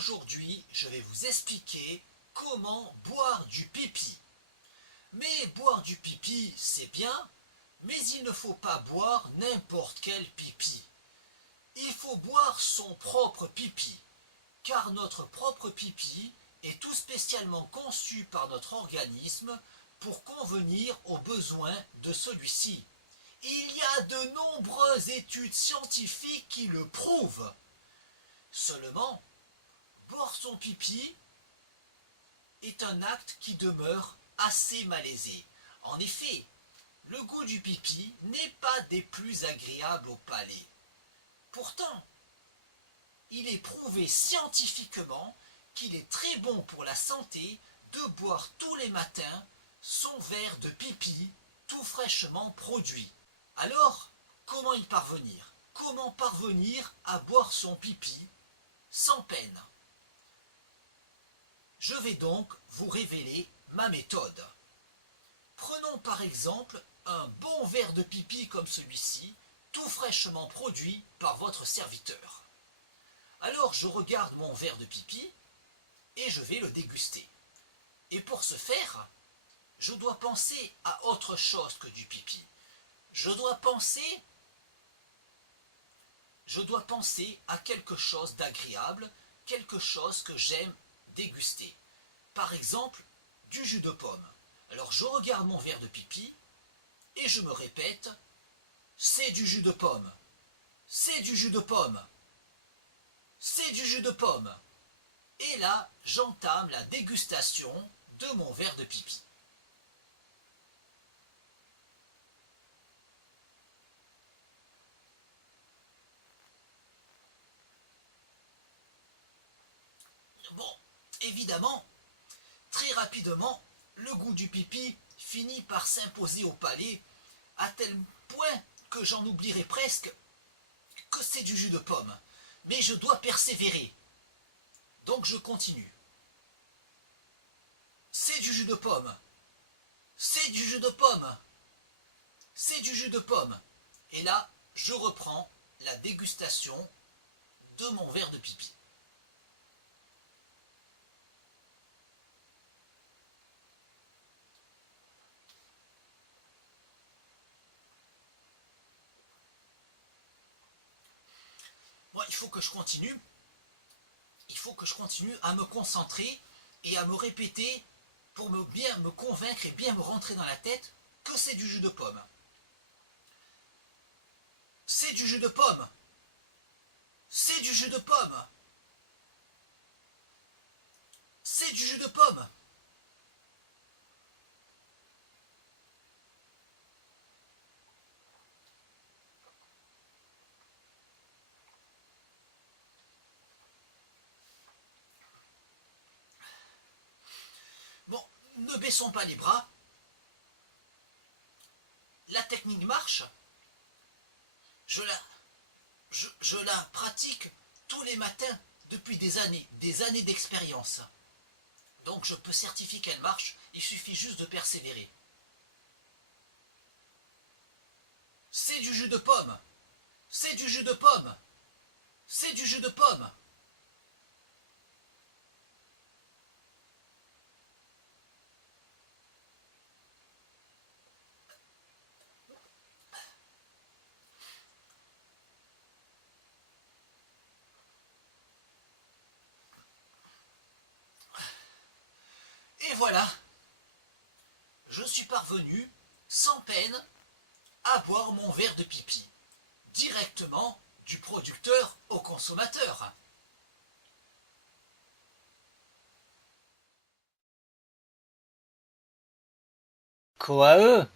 Aujourd'hui, je vais vous expliquer comment boire du pipi. Mais boire du pipi, c'est bien, mais il ne faut pas boire n'importe quel pipi. Il faut boire son propre pipi, car notre propre pipi est tout spécialement conçu par notre organisme pour convenir aux besoins de celui-ci. Il y a de nombreuses études scientifiques qui le prouvent. Seulement, boire son pipi est un acte qui demeure assez malaisé. En effet, le goût du pipi n'est pas des plus agréables au palais. Pourtant, il est prouvé scientifiquement qu'il est très bon pour la santé de boire tous les matins son verre de pipi tout fraîchement produit. Alors, comment y parvenir? Comment parvenir à boire son pipi sans peine? Je vais donc vous révéler ma méthode. Prenons par exemple un bon verre de pipi comme celui-ci, tout fraîchement produit par votre serviteur. Alors je regarde mon verre de pipi et je vais le déguster. Et pour ce faire, je dois penser à autre chose que du pipi. Je dois penser à quelque chose d'agréable, quelque chose que j'aime déguster. Par exemple, du jus de pomme. Alors je regarde mon verre de pipi et je me répète, c'est du jus de pomme, c'est du jus de pomme, c'est du jus de pomme. Et là, j'entame la dégustation de mon verre de pipi. Bon, évidemment, très rapidement, le goût du pipi finit par s'imposer au palais, à tel point que j'en oublierai presque que c'est du jus de pomme. Mais je dois persévérer. Donc je continue. C'est du jus de pomme. C'est du jus de pomme. C'est du jus de pomme. Et là, je reprends la dégustation de mon verre de pipi. Moi, il faut que je continue. Il faut que je continue à me concentrer et à me répéter pour bien me convaincre et bien me rentrer dans la tête que c'est du jus de pomme. C'est du jus de pomme. C'est du jus de pomme. C'est du jus de pomme. Bon, ne baissons pas les bras. La technique marche. Je la pratique tous les matins depuis des années d'expérience. Donc je peux certifier qu'elle marche, il suffit juste de persévérer. C'est du jus de pomme. C'est du jus de pomme. C'est du jus de pomme. Et voilà, je suis parvenu, sans peine, à boire mon verre de pipi, directement du producteur au consommateur. Quoi eux?